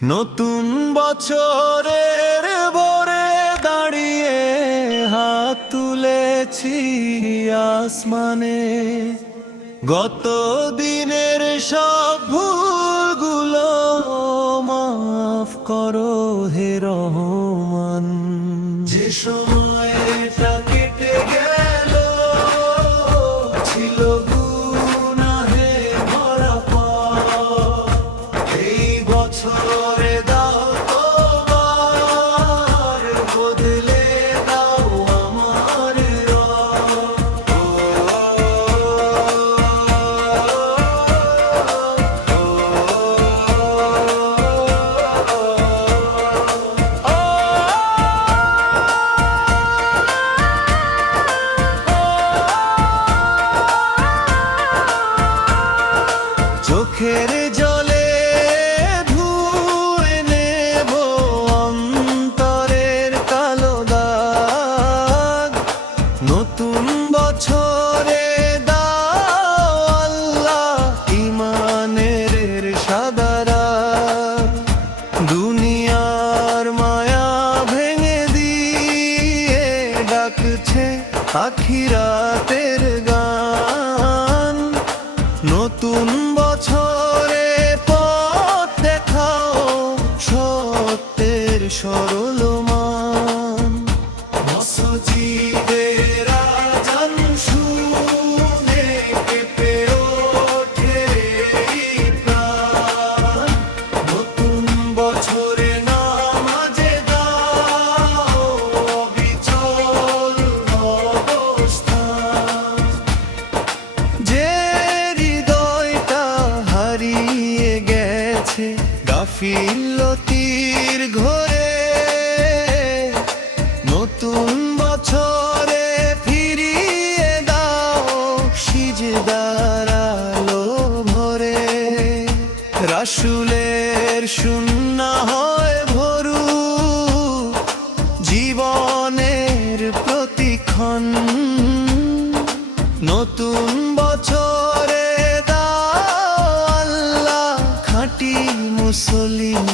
নতুন বছরের ভোরে দাঁড়িয়ে হাত তুলেছি আসমানে, গত দিনের সব ভুলগুলো মাফ করো হে রহমান। যে সময়টা কেটে গেল ছিল গুনাহে ভরা পথ, এই বছরে দাও তোমার বদলে দাও আমার রব। চোখের জলে ধুয়ে নেব অন্তরের কালো দাগ, নতুন বছরে দাও আল্লাহ ঈমানের সাদা রাগ। দুনিয়ার মায়া ভেঙে দিয়ে ডাকছে আখিরাতের গান, নতুন বছরে পথ দেখাও সত্যের সরল মান। মসজিদের আযান শুনে কেঁপে ওঠে এই প্রাণ, নতুন বছরে নামাজে দাও অবিচল অবস্থান। যে হৃদয়টা হারিয়ে গেছে গাফিলতির ঘরে, নতুন বছরে ফিরিয়ে দাও সিজদার আলো ভরে। রাসূলের সুন্নাহ হয় ভরু জীবনের প্রতিক্ষণ, নতুন বছরে দাও আল্লাহ খাঁটি মুসলিম